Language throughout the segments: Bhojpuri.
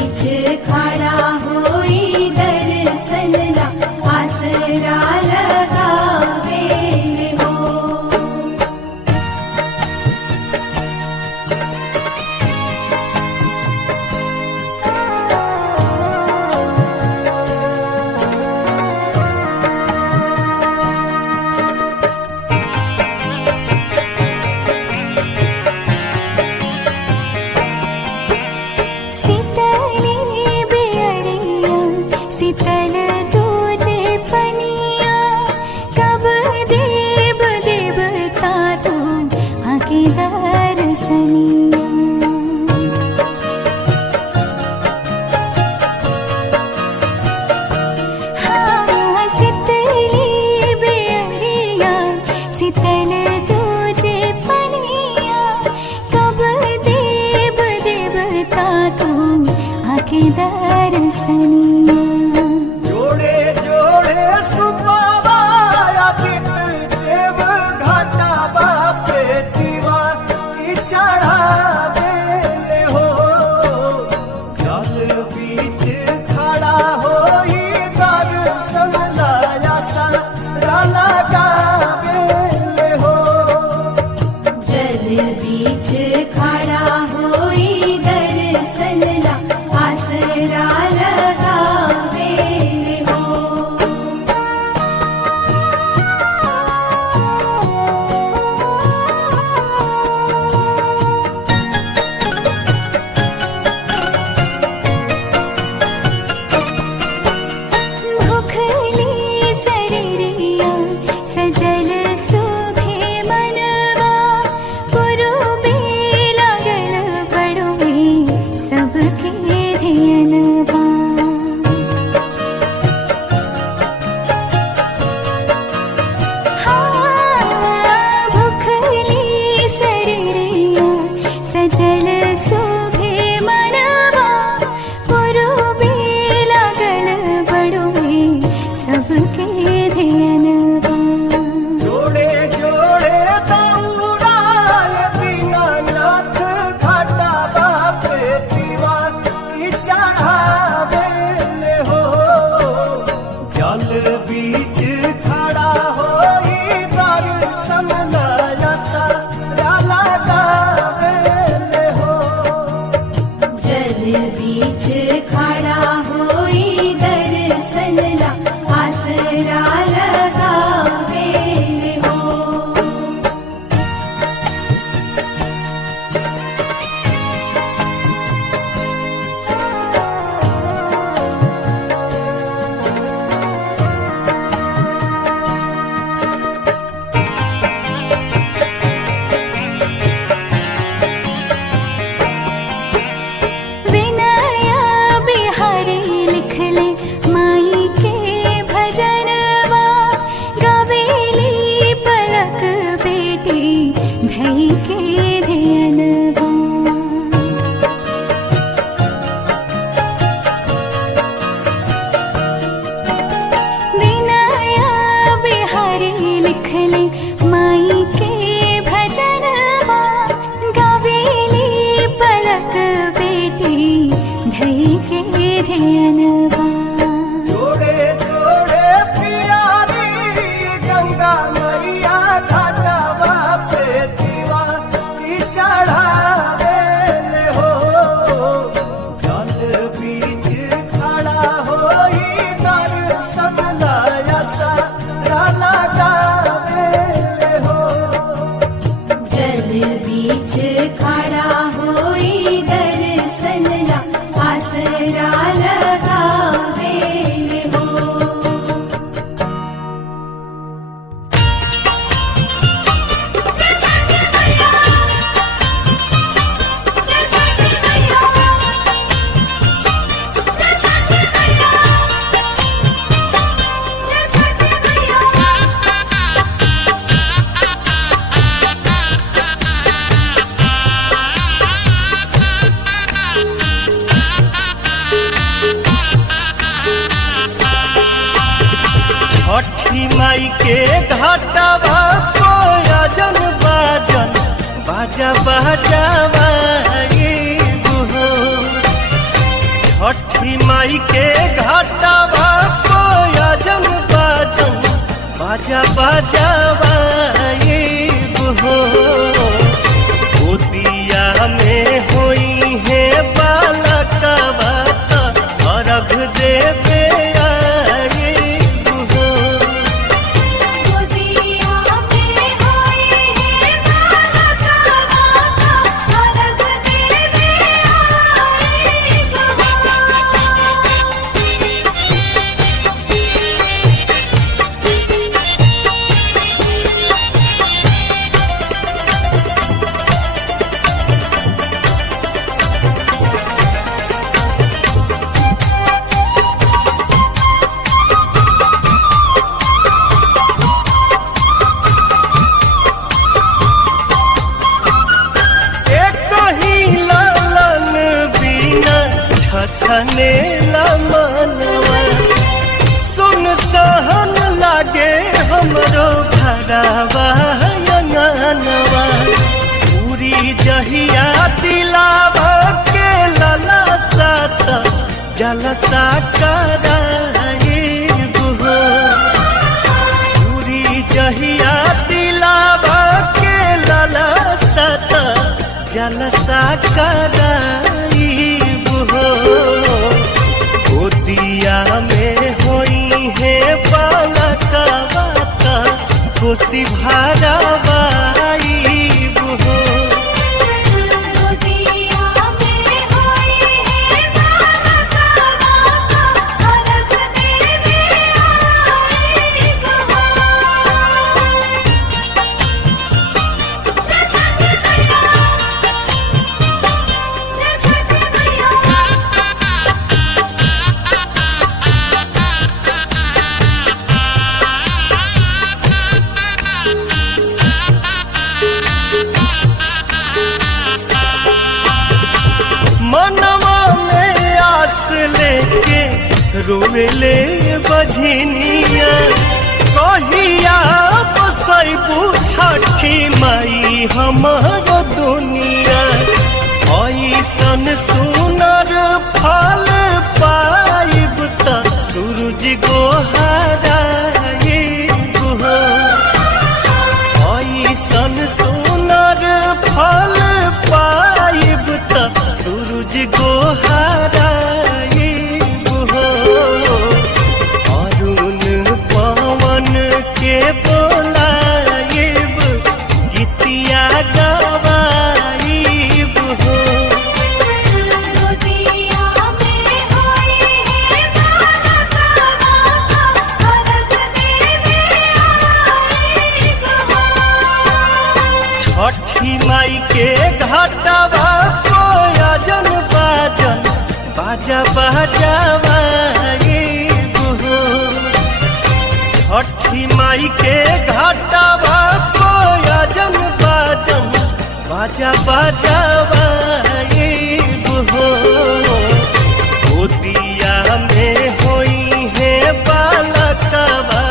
बीच खड़ा होई दर्शन ला आसरा लगावे हो। शीतल तुझे पनिया कब देव देवता तुम आके दर्शनिया। हाँ शीतली बेअरिया शीतल तुझे पनिया कब देव देवता तुम आके दर्शनिया। बीच खड़ा होई दर्शन ला आसरा लगावे हो। भूखली शरीरिया सजल सुभे मनवा पुरुबे लागल बड़ुए सबके धियनवा। हाँ भूखली शरीरिया सजल सुभे मनवा पुरुबे लागल बड़ुए सबके धियनवा। जोड़े जोड़े दौड़ाल दीनानाथ घाटा बापे दीवा की चढ़ावे हो। जल बीच खड़ा होई दर्शन ला आसरा लगावे हो। जल बीच खड़ा होई दर्शन ला आसरा लगावे हो। विनया माई के घाटा कोयजन बाजन बाजा बाजावाइब हो। गोदिया में होई है बालकवा अर्घ देवे आइब हो। गोदिया में होई है बालकवा अर्घ देवे आइब हो। छने मनवा सुन सहन लागे हमरो घरवा अंगनवा। पूरी जहिया दिलावा के लला सात जलसा कराइब हो। पूरी जहिया दिलावा के लला सात जलसा कराइब हो। गोदिया में होई है बालकवा खुशी भरावाइब हो। गोदिया में होई है बालकवा अर्घ देवे आइब हो। मनवा में आस लेके रोवेले बझनिया कहिया बसैबू छठी माई हमारो दुनिया। ऐसन सुनर फल पाइब त सूरज गोहराइब हो। ऐसन सुनर फल पाइब त सूरज गोहराइब हो। अरुण पवन के बोलाइब गीतिया गवाइब हो। गोदिया में होई है बालकवा अर्घ देवे आइब हो। छठी माई के घाटवा कोयजन बाजन बाजा बाजावाइब हो। छठी माई के घाटवा कोयजन बाजन बाजा बाजावाइब हो। गोदिया में होई है बालकवा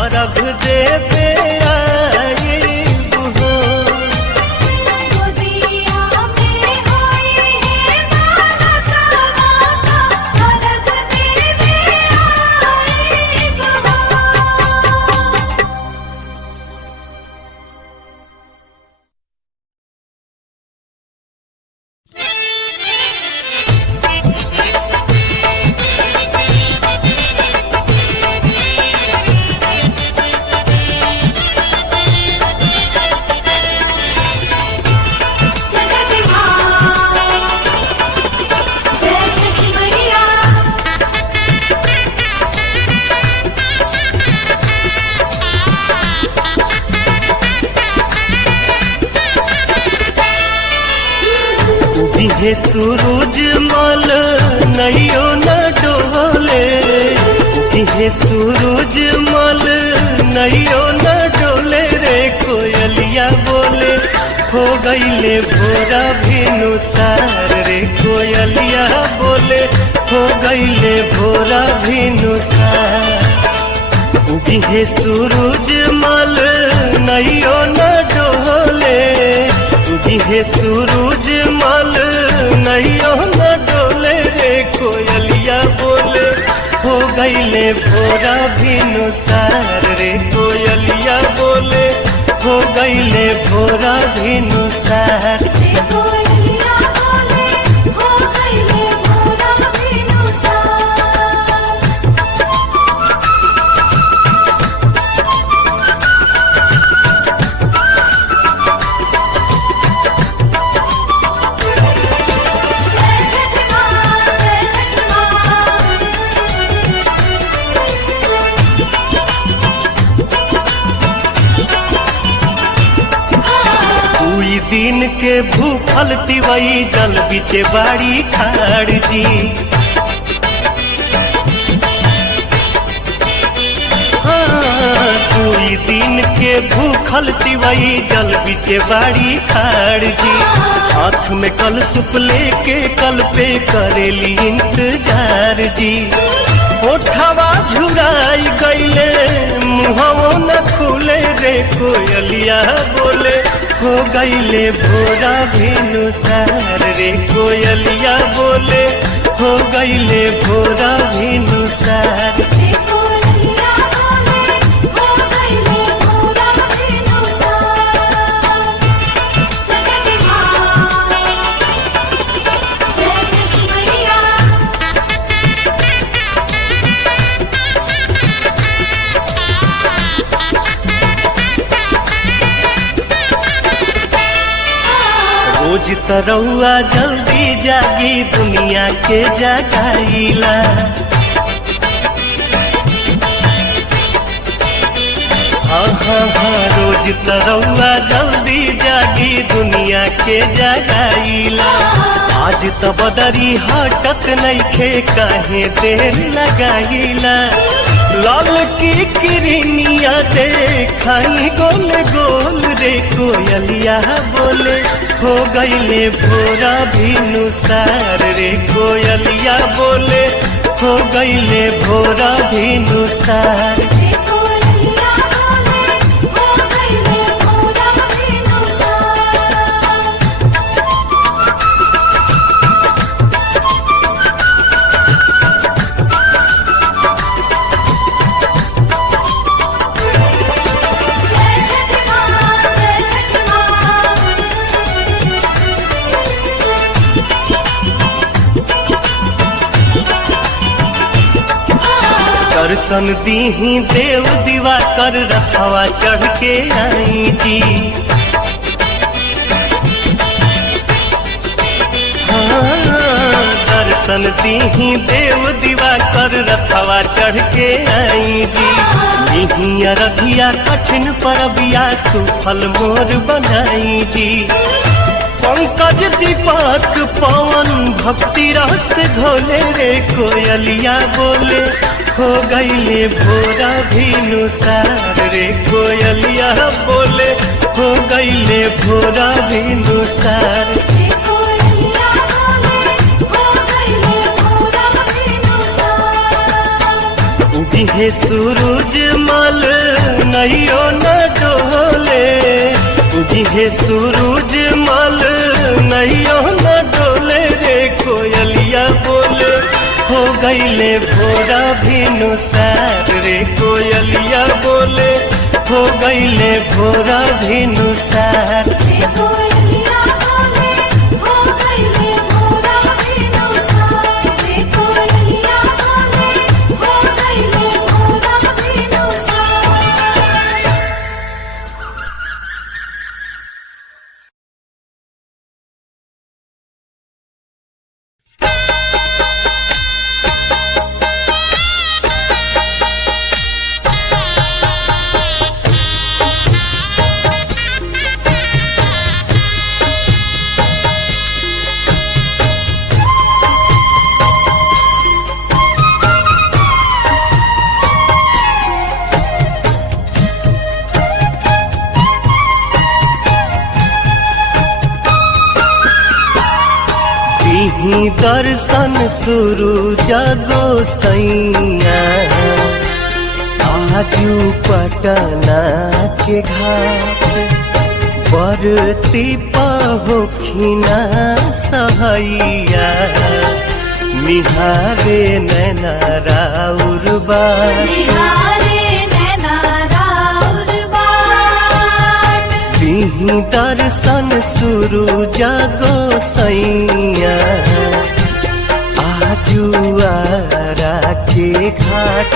अर्घ देवे आइब हो। गोदिया में होई है बालकवा अर्घ देवे आइब हो। हे सूरज मल नैयो न डोले, हे सूरज मल नैयो न डोले रे कोयलिया बोले हो गईले भोरा भिनुसार रे कोयलिया बोले हो गईले भोरा भिनुसार। हे सूरज मल नैयो न डोले, हे सूरज मल नैयो न डोले रे कोयलिया के भूखल तिवई जल बिचे बाड़ी खाड़ जी। पूरी दिन के भूखल तिवई जल बिचे बाड़ी खाड़ जी। हाथ में कल सुप लेके कल पे करेली इंतजार जी। ओठवा झुराई गईले मुहवो न खुले रे कोयलिया बोले हो गईले भोरा भिनुसार रे कोयलिया बोले हो गईले भोरा भिनुसार। रोज तरौआ जल्दी जागी दुनिया के जगाईला। हाँ रोज तरौआ जल्दी जागी दुनिया के जगाईला। आज तो बदरी हटत नइखे काहे देर लगाईला। लाल की किरनिया देखाई गोल गोल रे कोयलिया बोले हो गईले भोरा भिनुसार रे कोयलिया बोले हो गईले भोरा भिनुसार। दर्शन दीही देव दीवा कर रखवा चढ़ के आई जी। दर्शन दीही देव दीवा कर रखवा चढ़ के आई जी। निहिया रघिया कठिन परबिया सुफल मोर बनाई जी। पंकज दीपक पवन भक्ति रस घोले रे कोयलिया बोले हो गईले भोरा भिनुसार रे कोयलिया बोले हो गईले भोरा भिनुसार। उगिहे सूरज मल नैयो न डोले। उगिहे सूरज मल नैयो न डोले रे कोयलिया बोले हो गईले भोरा भिनुसार रे कोयलिया बोले हो गईले भोरा भिनुसार। दर्शन शुरू जागो सैया आजू पटना के घाट। बरती पहोखिना सहैया निहारे नैना राउर बाट। दीही दर्शन शुरू जागो सैया आजू आरा के घाट।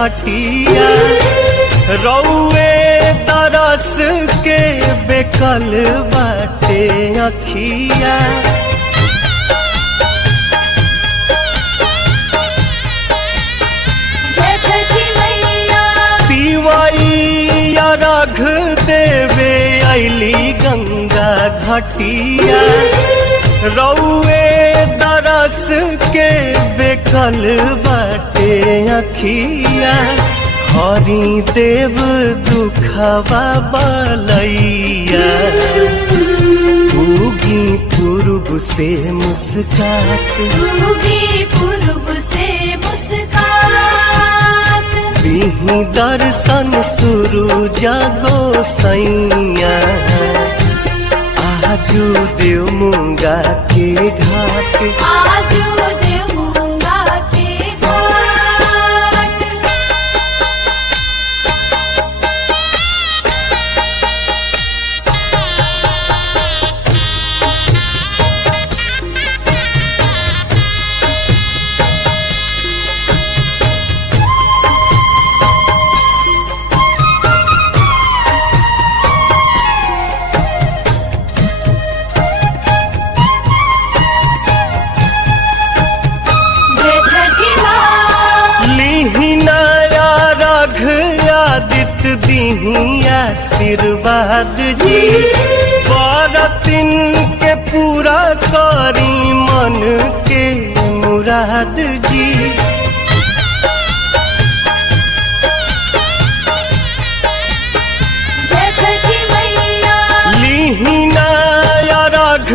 घटिया रौए तरस के बेकल बाटे अखिया जय छठी मैया तिवाई अर्घ देवे अली गंगा घटिया रौए दरस के बेकल बाटे अखिया हरि देव दुखवा बलैया उगी पूर्व से मुस्कात उगी पूर्व से मुस्कात दीही दर्शन शुरू जागो सैया आजू देव मुंगा के घाट आजू देवूंगा के घाट जय छठी माँ लीही नया रघ आदित्य दीही आशीर्वाद जी बरतिन के पूरा करी मन के मुराद जी जय छठी मैया लीही नया रघ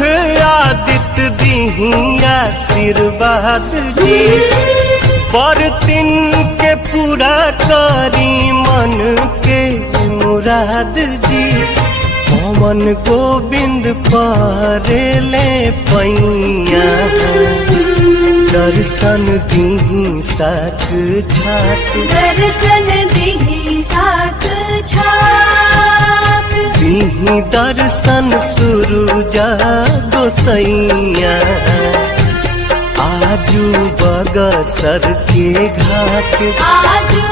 आदित्य दीही आशीर्वाद जी बरतिन के पूरा करी मन के मुराद जी पवन गोविंद परेले पैया दर्शन दीही साथ छात दर्शन दीही साथ छात दीही दर्शन शुरू जागो सैया आजू बगसर के घाट आजू